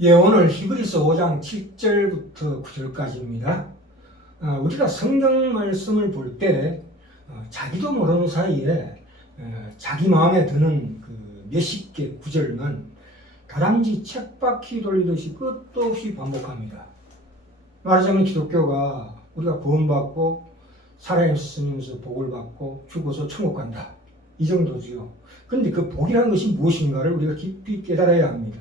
예, 오늘 히브리서 5장 7절부터 9절까지입니다. 우리가 성경 말씀을 볼 때 자기도 모르는 사이에 자기 마음에 드는 그 몇십 개 구절만 다람쥐 쳇바퀴 돌리듯이 끝도 없이 반복합니다. 말하자면 기독교가 우리가 구원받고 살아있으면서 복을 받고 죽어서 천국 간다, 이 정도지요. 그런데 그 복이라는 것이 무엇인가를 우리가 깊이 깨달아야 합니다.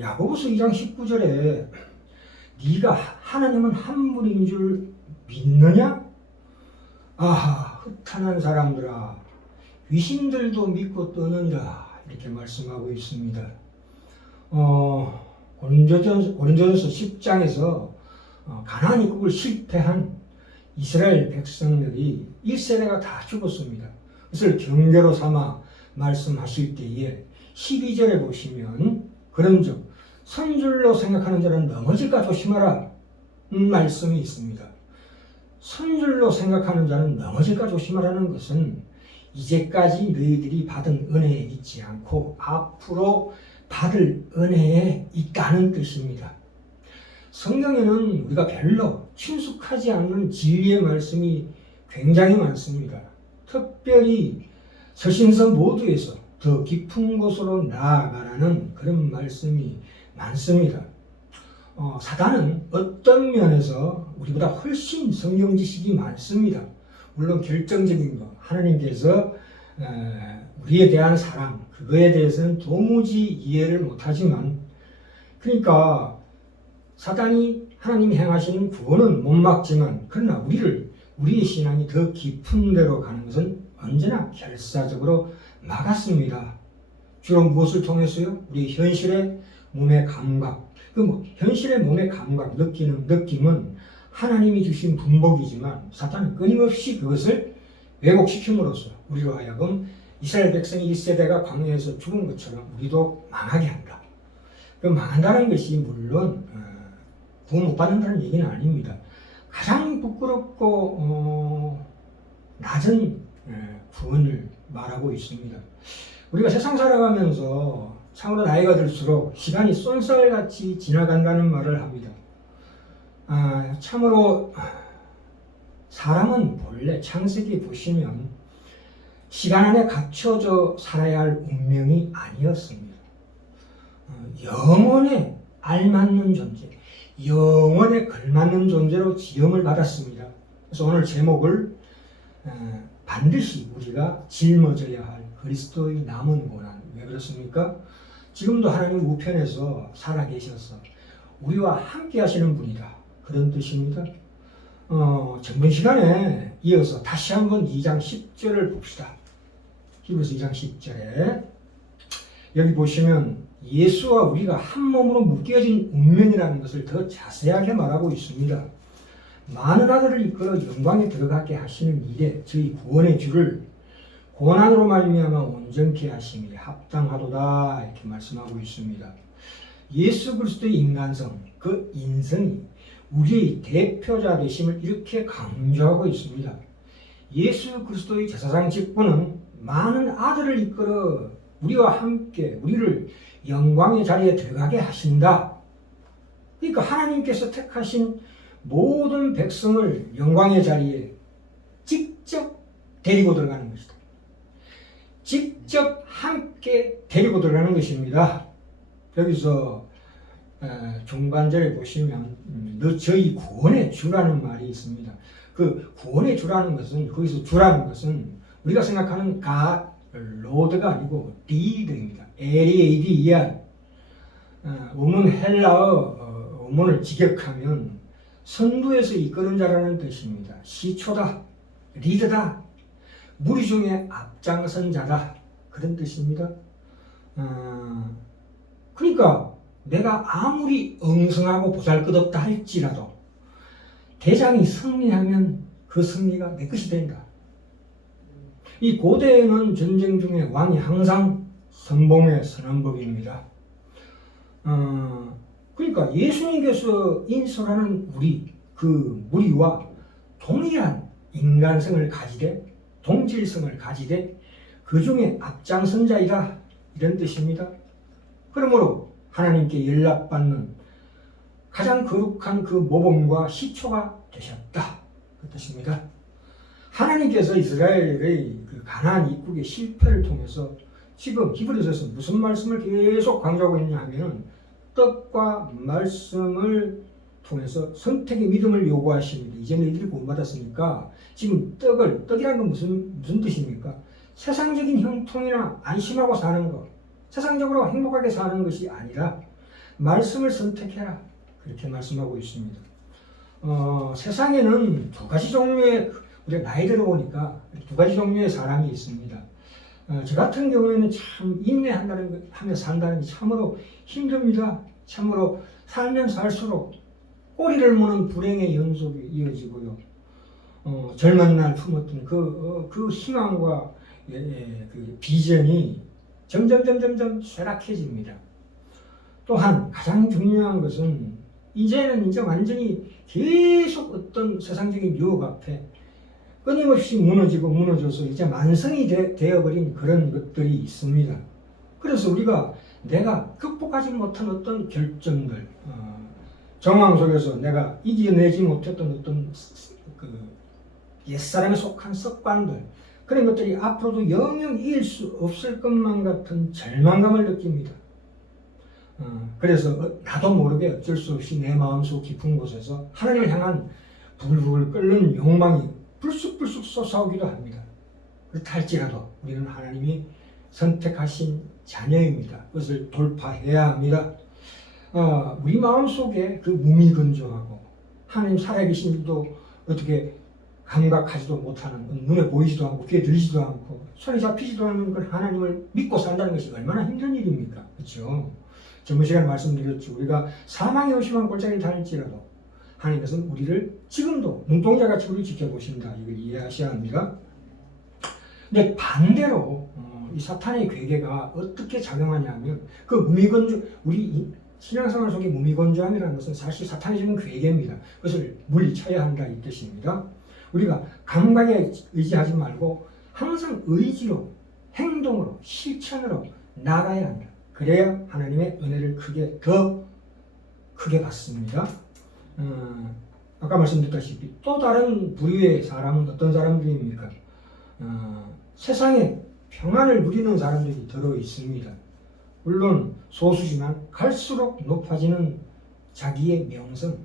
야고보서 2장 19절에 네가 하나님은 한 분인 줄 믿느냐? 아하, 흩탄한 사람들아, 귀신들도 믿고 떠느니라, 이렇게 말씀하고 있습니다. 고린도전서 10장에서 가나안 입국을 실패한 이스라엘 백성들이 1세대가 다 죽었습니다. 그것을 경계로 삼아 말씀하실 때에 12절에 보시면 그런즉 선줄로 생각하는 자는 넘어질까 조심하라 말씀이 있습니다. 선줄로 생각하는 자는 넘어질까 조심하라는 것은 이제까지 너희들이 받은 은혜에 있지 않고 앞으로 받을 은혜에 있다는 뜻입니다. 성경에는 우리가 별로 친숙하지 않는 진리의 말씀이 굉장히 많습니다. 특별히 서신서 모두에서 더 깊은 곳으로 나아가라는 그런 말씀이 많습니다. 사단은 어떤 면에서 우리보다 훨씬 성경 지식이 많습니다. 물론 결정적인 것, 하나님께서 우리에 대한 사랑, 그거에 대해서는 도무지 이해를 못하지만, 그러니까 사단이 하나님이 행하시는 구원은 못 막지만, 그러나 우리의 신앙이 더 깊은 데로 가는 것은 언제나 결사적으로 막았습니다. 주로 무엇을 통해서요? 우리 현실의 몸의 감각, 현실의 몸의 감각, 느낌은 하나님이 주신 분복이지만 사탄은 끊임없이 그것을 왜곡시킴으로써 우리로 하여금 이스라엘 백성이 1세대가 광야에서 죽은 것처럼 우리도 망하게 한다. 그 망한다는 것이 물론 구원 못 받는다는 얘기는 아닙니다. 가장 부끄럽고 낮은 구원을 말하고 있습니다. 우리가 세상 살아가면서 참으로 나이가 들수록 시간이 쏜살같이 지나간다는 말을 합니다. 참으로 사람은 본래 창세기 보시면 시간 안에 갇혀져 살아야 할 운명이 아니었습니다. 영원에 알맞는 존재, 영원에 걸맞는 존재로 지음을 받았습니다. 그래서 오늘 제목을 반드시 우리가 짊어져야 할 그리스도의 남은 고난. 왜 그렇습니까? 지금도 하나님 우편에서 살아계셔서 우리와 함께 하시는 분이다, 그런 뜻입니다. 전번 시간에 이어서 다시 한번 2장 10절을 봅시다. 히브리서 2장 10절에 여기 보시면 예수와 우리가 한 몸으로 묶여진 운명이라는 것을 더 자세하게 말하고 있습니다. 많은 아들을 이끌어 영광에 들어가게 하시는 일에 저희 구원의 주를 고난으로 말미암아 온전케 하심이 합당하도다, 이렇게 말씀하고 있습니다. 예수 그리스도의 인간성, 그 인성이 우리의 대표자 되심을 이렇게 강조하고 있습니다. 예수 그리스도의 제사장 직분은 많은 아들을 이끌어 우리와 함께 우리를 영광의 자리에 들어가게 하신다. 그러니까 하나님께서 택하신 모든 백성을 영광의 자리에 직접 데리고 들어가는 것이다. 직접 함께 데리고 들어가는 것입니다. 여기서 중반절에 보시면 너 저희 구원의 주라는 말이 있습니다. 그 구원의 주라는 것은, 거기서 주라는 것은 우리가 생각하는 God, Lord가 아니고 Lead입니다. L-E-A-D-E-R. 원문 헬라어 원문을 직역하면 선두에서 이끄는 자라는 뜻입니다. 시초다, 리더다, 무리 중에 앞장선 자다, 그런 뜻입니다. 그러니까 내가 아무리 엉성하고 보잘것없다 할지라도 대장이 승리하면 그 승리가 내 것이 된다. 이 고대에는 전쟁 중에 왕이 항상 선봉에 서는 법입니다. 그러니까 예수님께서 인솔하는 그 무리와 동일한 인간성을 가지되, 동질성을 가지되 그 중에 앞장선 자이다, 이런 뜻입니다. 그러므로 하나님께 연락받는 가장 거룩한 그 모범과 시초가 되셨다. 그 뜻입니다. 하나님께서 이스라엘의 그 가나안 입국의 실패를 통해서 지금 히브리서에서 무슨 말씀을 계속 강조하고 있냐 하면은 떡과 말씀을 통해서 선택의 믿음을 요구하십니다. 이제 너희들이 구원받았으니까 지금 떡이라는 건 무슨 뜻입니까? 세상적인 형통이나 안심하고 사는 것, 세상적으로 행복하게 사는 것이 아니라 말씀을 선택해라. 그렇게 말씀하고 있습니다. 세상에는 두 가지 종류의, 우리가 나이 들어보니까 두 가지 종류의 사람이 있습니다. 저 같은 경우에는 참 인내하며 산다는 게 참으로 힘듭니다. 참으로 살면 살수록 꼬리를 무는 불행의 연속이 이어지고요. 젊은 날 품었던 그 희망과 그 비전이 점점 쇠락해집니다. 또한 가장 중요한 것은 이제는 완전히 계속 어떤 세상적인 유혹 앞에 끊임없이 무너져서 이제 만성이 되어버린 그런 것들이 있습니다. 그래서 우리가 내가 극복하지 못한 어떤 결정들, 정황 속에서 내가 이겨내지 못했던 어떤 그 옛사람에 속한 습관들, 그런 것들이 앞으로도 영영 이길 수 없을 것만 같은 절망감을 느낍니다. 그래서 나도 모르게 어쩔 수 없이 내 마음속 깊은 곳에서 하나님을 향한 부글부글 끓는 욕망이 불쑥불쑥 솟아오기도 합니다. 그렇다 할지라도 우리는 하나님이 선택하신 자녀입니다. 그것을 돌파해야 합니다. 우리 마음속에 그 무미건조하고 하나님 살아계신 일도 어떻게 감각하지도 못하는, 눈에 보이지도 않고 귀에 들리지도 않고 손에 잡히지도 않는 그 하나님을 믿고 산다는 것이 얼마나 힘든 일입니까? 그렇죠? 전번 시간에 말씀드렸죠. 우리가 사망의 의심한 골짜기를 다닐지라도 하나님께서는 우리를 지금도 눈동자같이 우리를 지켜보신다. 이걸 이해하셔야 합니다. 근데 반대로 이 사탄의 괴계가 어떻게 작용하냐면 그 무미건조, 우리 신앙생활 속의 무미건조함이라는 것은 사실 사탄이 주는 괴계입니다. 그것을 물리쳐야 한다 이 뜻입니다. 우리가 감각에 의지하지 말고 항상 의지로, 행동으로, 실천으로 나가야 한다. 그래야 하나님의 은혜를 더 크게 받습니다. 아까 말씀드렸다시피 또 다른 부류의 사람은 어떤 사람들입니까? 세상에 평안을 누리는 사람들이 들어 있습니다. 물론 소수지만 갈수록 높아지는 자기의 명성,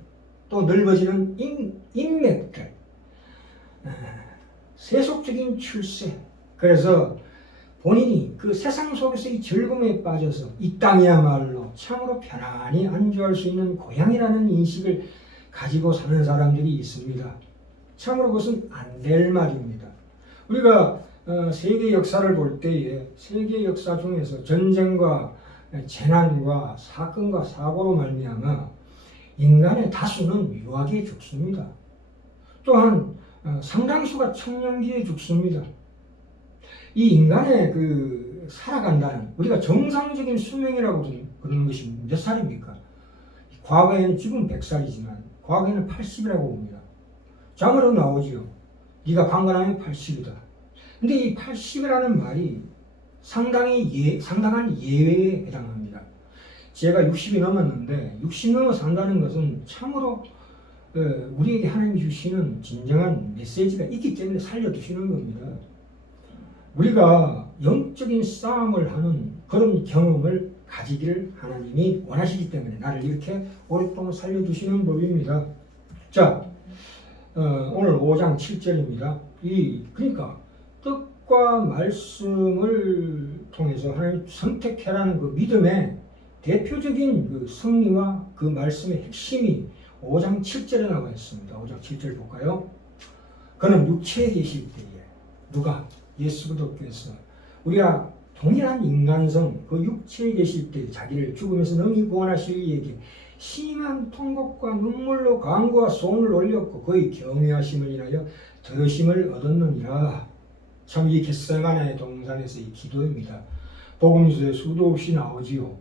또 넓어지는 인맥들, 세속적인 출세, 그래서 본인이 그 세상 속에서의 즐거움에 빠져서 이 땅이야말로 참으로 편안히 안주할 수 있는 고향이라는 인식을 가지고 사는 사람들이 있습니다. 참으로 그것은 안 될 말입니다. 우리가 세계 역사를 볼 때에 세계 역사 중에서 전쟁과 재난과 사건과 사고로 말미암아 인간의 다수는 유아기에 죽습니다. 또한 상당수가 청년기에 죽습니다. 이 인간의 그 살아간다는, 우리가 정상적인 수명이라고 그러는 것이 몇 살입니까? 과거에는 지금 100살이지만 과거에는 80이라고 봅니다. 장으로 나오지요. 네가 강건하면 80이다. 근데 이 80이라는 말이 상당한 예외에 해당합니다. 제가 60이 넘었는데 60 넘어 산다는 것은 참으로 우리에게 하나님이 주시는 진정한 메시지가 있기 때문에 살려두시는 겁니다. 우리가 영적인 싸움을 하는 그런 경험을 가지기를 하나님이 원하시기 때문에 나를 이렇게 오랫동안 살려두시는 법입니다. 자, 오늘 5장 7절입니다. 그러니까 뜻과 말씀을 통해서 하나님 선택해라는 그 믿음의 대표적인 그 승리와 그 말씀의 핵심이 5장 7절에 나와 있습니다. 5장 7절 볼까요? 그는 육체에 계실 때에 누가? 예수 그리스도께서 우리가 동일한 인간성, 그 육체에 계실 때 자기를 죽음에서 능히 구원하실 이에게 심한 통곡과 눈물로 간구와 소원을 올렸고 그의 경외하심을 인하여 들으심을 얻었느니라. 참 이 겟세마네 동산에서 이 기도입니다. 복음서에 수도 없이 나오지요.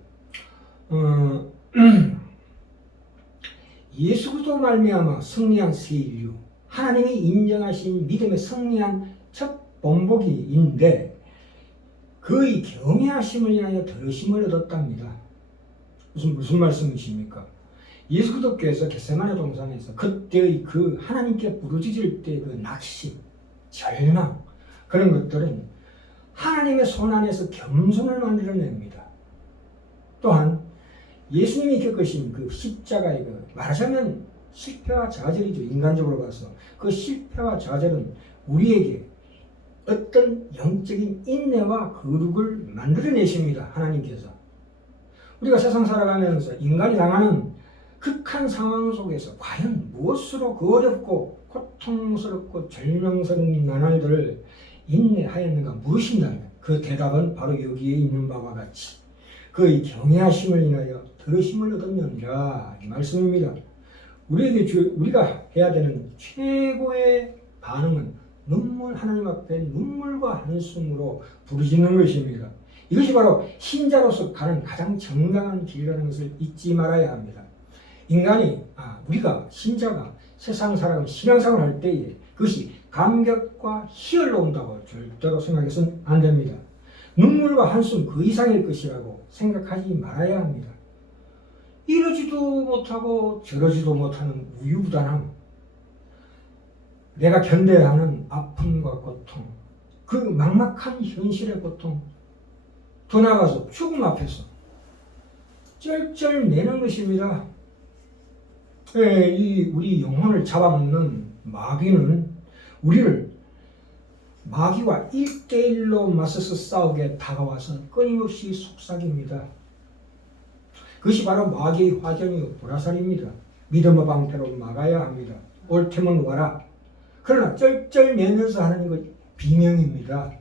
예수 그리스도 말미암아 승리한 새 인류, 하나님이 인정하신 믿음의 승리한 첫 본보기인데 그의 경외하심을 인하여 들으심을 얻었답니다. 무슨 말씀이십니까? 예수 그리스도께서 겟세마네 동산에서 그때의 그 하나님께 부르짖을 때 그 낙심, 절망 그런 것들은 하나님의 손 안에서 겸손을 만들어냅니다. 또한 예수님이 겪으신 그 십자가의 그 말하자면 실패와 좌절이죠. 인간적으로 봐서 그 실패와 좌절은 우리에게 어떤 영적인 인내와 거룩을 만들어내십니다. 하나님께서. 우리가 세상 살아가면서 인간이 당하는 극한 상황 속에서 과연 무엇으로 그 어렵고 고통스럽고 절망스러운 나날들을 인내하였는가 무엇인가? 그 대답은 바로 여기에 있는 바와 같이 그의 경외하심을 인하여 들으심을 얻었느니라 이 말씀입니다. 우리가 해야 되는 최고의 반응은 하나님 앞에 눈물과 한숨으로 부르짖는 것입니다. 이것이 바로 신자로서 가는 가장 정당한 길이라는 것을 잊지 말아야 합니다. 우리가 신자가 세상 살아가는 신앙생활을 할 때에 그것이 감격과 희열로 온다고 절대로 생각해서는 안 됩니다. 눈물과 한숨 그 이상일 것이라고 생각하지 말아야 합니다. 이러지도 못하고 저러지도 못하는 우유부단함, 내가 견뎌야 하는 아픔과 고통, 그 막막한 현실의 고통, 더 나아가서 죽음 앞에서 쩔쩔매는 것입니다. 우리 영혼을 잡아먹는 마귀는 우리를 마귀와 1대1로 맞서서 싸우게 다가와서 끊임없이 속삭입니다. 그것이 바로 마귀의 화전이요 보라살입니다. 믿음의 방패로 막아야 합니다. 올 테면 와라. 그러나 쩔쩔매면서 하는 것 비명입니다.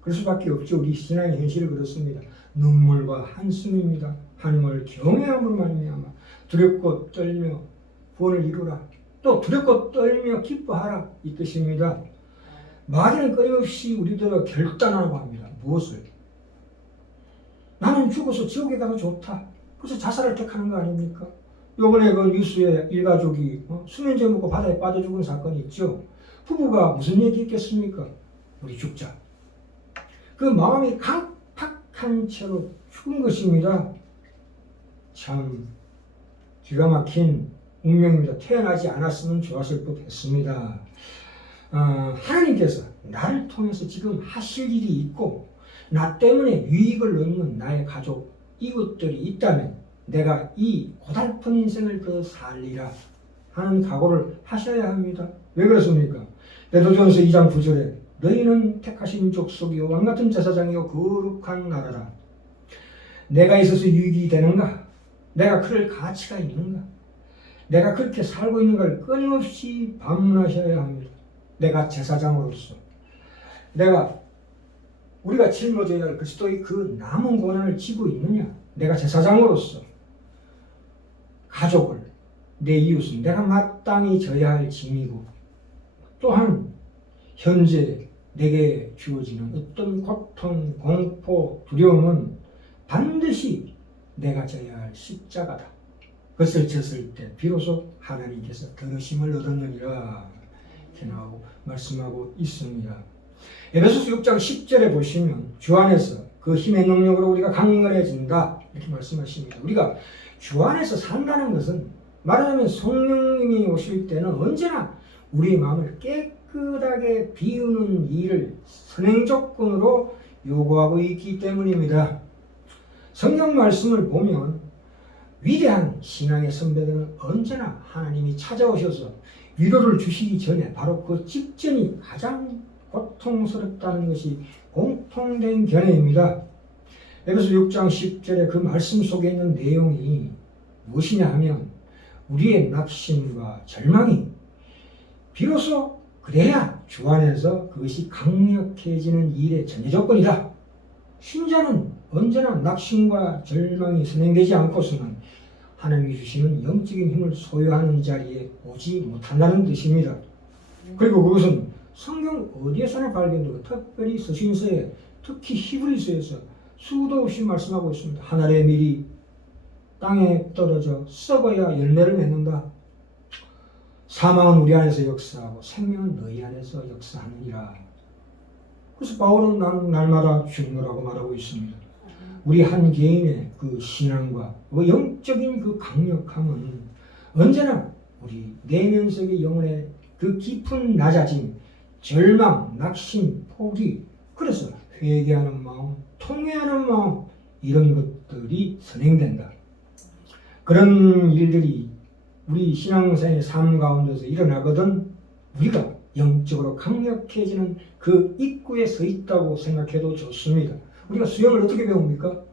그럴 수밖에 없죠. 우리 신앙의 현실을 그렇습니다. 눈물과 한숨입니다. 하나님을 경외함으로 말미암아 두렵고 떨며 구원을 이루라. 또 두렵고 떨며 기뻐하라 이 뜻입니다. 마귀는 끊임없이 우리들을 결단하라고 합니다. 무엇을? 나는 죽어서 지옥에 가도 좋다. 그래서 자살을 택하는 거 아닙니까? 요번에 그 뉴스에 일가족이 수면제 먹고 바다에 빠져 죽은 사건이 있죠. 부부가 무슨 얘기 했겠습니까? 우리 죽자. 그 마음이 강팍한 채로 죽은 것입니다. 참 기가 막힌 운명입니다. 태어나지 않았으면 좋았을 법 했습니다. 하나님께서 나를 통해서 지금 하실 일이 있고 나 때문에 유익을 얻는 나의 가족 이웃들이 있다면 내가 이 고달픈 인생을 더 살리라 하는 각오를 하셔야 합니다. 왜 그렇습니까? 베드로전서 2장 9절에 너희는 택하신 족속이요 왕같은 제사장이요 거룩한 나라라. 내가 있어서 유익이 되는가? 내가 그럴 가치가 있는가? 내가 그렇게 살고 있는 걸 끊임없이 반문하셔야 합니다. 내가 제사장으로서 우리가 짊어져야 할 그리스도의 그 남은 고난을 지고 있느냐? 내가 제사장으로서 가족을, 내 이웃은 내가 마땅히 져야 할 짐이고 또한 현재 내게 주어지는 어떤 고통, 공포, 두려움은 반드시 내가 져야 할 십자가다. 그것을 졌을 때 비로소 하나님께서 들으심을 얻었느니라 이렇게 말씀하고 있습니다. 에베소서 6장 10절에 보시면 주 안에서 그 힘의 능력으로 우리가 강건해진다 이렇게 말씀하십니다. 우리가 주 안에서 산다는 것은 말하자면 성령님이 오실 때는 언제나 우리 마음을 깨끗하게 비우는 일을 선행 조건으로 요구하고 있기 때문입니다. 성경 말씀을 보면 위대한 신앙의 선배들은 언제나 하나님이 찾아오셔서 위로를 주시기 전에 바로 그 직전이 가장 고통스럽다는 것이 공통된 견해입니다. 에베소 6장 10절에 그 말씀 속에 있는 내용이 무엇이냐 하면 우리의 낙심과 절망이 비로소 그래야 주 안에서 그것이 강력해지는 일의 전제 조건이다. 신자는 언제나 낙심과 절망이 선행되지 않고서는 하나님이 주시는 영적인 힘을 소유하는 자리에 오지 못한다는 뜻입니다. 그리고 그것은 성경 어디에서나 발견되고 특별히 서신서에 특히 히브리서에서 수도 없이 말씀하고 있습니다. 하늘의 밀이 땅에 떨어져 썩어야 열매를 맺는다. 사망은 우리 안에서 역사하고 생명은 너희 안에서 역사하느니라. 그래서 바울은 나는 날마다 죽노라고 말하고 있습니다. 우리 한 개인의 그 신앙과 그 영적인 그 강력함은 언제나 우리 내면 속의 영혼의 그 깊은 낮아짐, 절망, 낙심, 포기, 그래서 회개하는 마음, 통회하는 마음, 이런 것들이 선행된다. 그런 일들이 우리 신앙생의 삶 가운데서 일어나거든 우리가 영적으로 강력해지는 그 입구에 서 있다고 생각해도 좋습니다. 우리가 수영을 어떻게 배웁니까?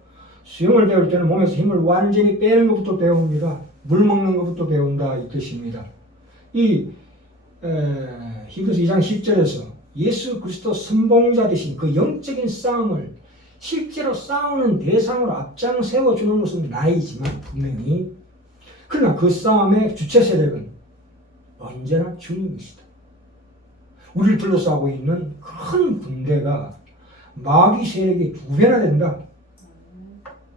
수영을 배울 때는 몸에서 힘을 완전히 빼는 것부터 배웁니다. 물 먹는 것부터 배운다 이 뜻입니다. 이 히브리서 2장 10절에서 예수 그리스도 선봉자 되신 그 영적인 싸움을 실제로 싸우는 대상으로 앞장 세워주는 것은 나이지만 분명히 그러나 그 싸움의 주체 세력은 언제나 주님이시다. 우리를 둘러싸고 있는 큰 군대가 마귀 세력이 2배나 된다.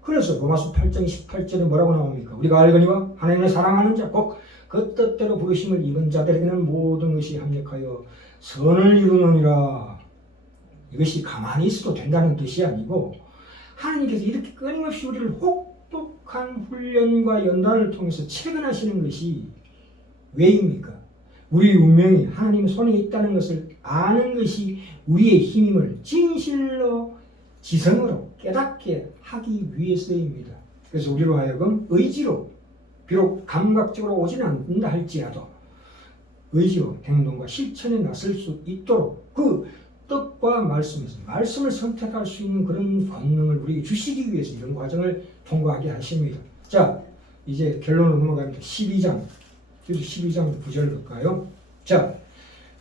그래서 로마서 8장 28절에 뭐라고 나옵니까? 우리가 알거니와 하나님을 사랑하는 자 곧 그 뜻대로 부르심을 입은 자들에게는 모든 것이 합력하여 선을 이루느니라. 이것이 가만히 있어도 된다는 뜻이 아니고 하나님께서 이렇게 끊임없이 우리를 혹독한 훈련과 연단을 통해서 체근하시는 것이 왜입니까? 우리 운명이 하나님의 손에 있다는 것을 아는 것이 우리의 힘임을 진실로 지성으로 깨닫게 하기 위해서입니다. 그래서 우리로 하여금 의지로 비록 감각적으로 오지는 않는다 할지라도 의지로 행동과 실천에 나설 수 있도록 그 뜻과 말씀에서 말씀을 선택할 수 있는 그런 권능을 우리에게 주시기 위해서 이런 과정을 통과하게 하십니다. 자, 이제 결론으로 넘어갑니다. 12장 9절 볼까요? 자,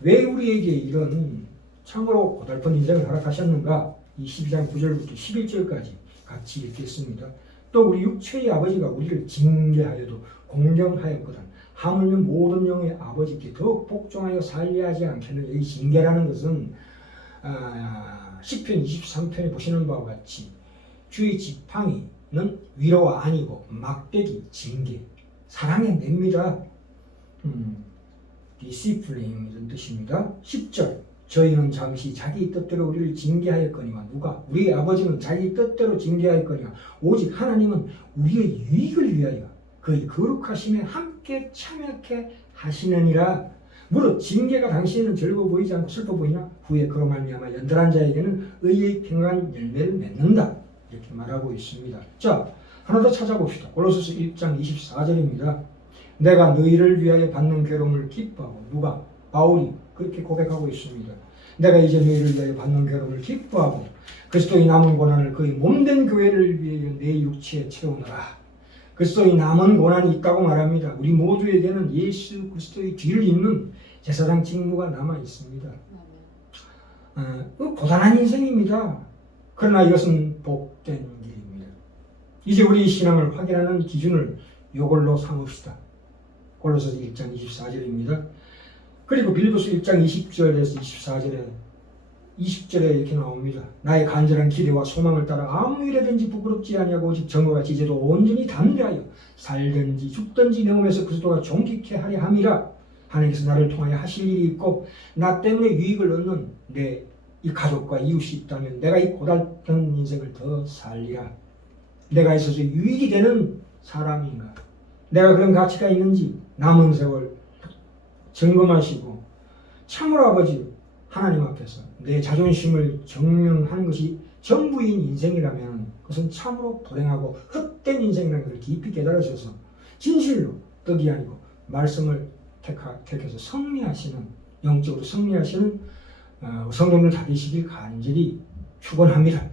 왜 우리에게 이런 참으로 고달픈 인생을 허락하셨는가? 이 12장 9절부터 11절까지 같이 읽겠습니다. 또 우리 육체의 아버지가 우리를 징계하여도 공경하였거든 하물며 모든 영의 아버지께 더욱 복종하여 살려하지 않겠느냐. 이 징계라는 것은 시편 23편에 보시는 바와 같이 주의 지팡이는 위로가 아니고 막대기, 징계, 사랑의 맵니다. 디시플린 이런 뜻입니다. 10절 저희는 잠시 자기 뜻대로 우리를 징계하였거니와 누가? 우리 아버지는 자기 뜻대로 징계하였거니와 오직 하나님은 우리의 유익을 위하여 그의 거룩하심에 함께 참여케 하시느니라. 무릇 징계가 당시에는 즐거워 보이지 않고 슬퍼 보이나 후에 그로 말미암아 연단한 자에게는 의의 평안한 열매를 맺는다. 이렇게 말하고 있습니다. 자, 하나 더 찾아봅시다. 골로새서 1장 24절입니다. 내가 너희를 위하여 받는 괴로움을 기뻐하고 누가? 바울이 그렇게 고백하고 있습니다. 내가 이제 너희를 위하여 받는 괴로움을 기뻐하고 그리스도의 남은 고난을 그의 몸된 교회를 위하여 내 육체에 채우노라. 그리스도의 남은 고난이 있다고 말합니다. 우리 모두에게는 예수 그리스도의 뒤를 잇는 제사장 직무가 남아 있습니다. 고단한 인생입니다. 그러나 이것은 복된 길입니다. 이제 우리 신앙을 확인하는 기준을 이걸로 삼읍시다. 골로새서 1장 24절입니다. 그리고 빌립보서 1장 20절에서 24절에 20절에 이렇게 나옵니다. 나의 간절한 기대와 소망을 따라 아무 일에든지 부끄럽지 아니하고 오직 정과 지제도 온전히 담대하여 살든지 죽든지 내 몸에서 그리스도가 존귀케 하려 함이라. 하나님께서 나를 통하여 하실 일이 있고 나 때문에 유익을 얻는 내 이 가족과 이웃이 있다면 내가 이 고달픈 인생을 더 살리라. 내가 있어서 유익이 되는 사람인가? 내가 그런 가치가 있는지 남은 세월 점검하시고 참으로 아버지 하나님 앞에서 내 자존심을 증명하는 것이 전부인 인생이라면 그것은 참으로 불행하고 헛된 인생이라는 것을 깊이 깨달으셔서 진실로 떡이 아니고 말씀을 택해서 승리하시는 영적으로 승리하시는 성도들 다 되시길 간절히 축원합니다.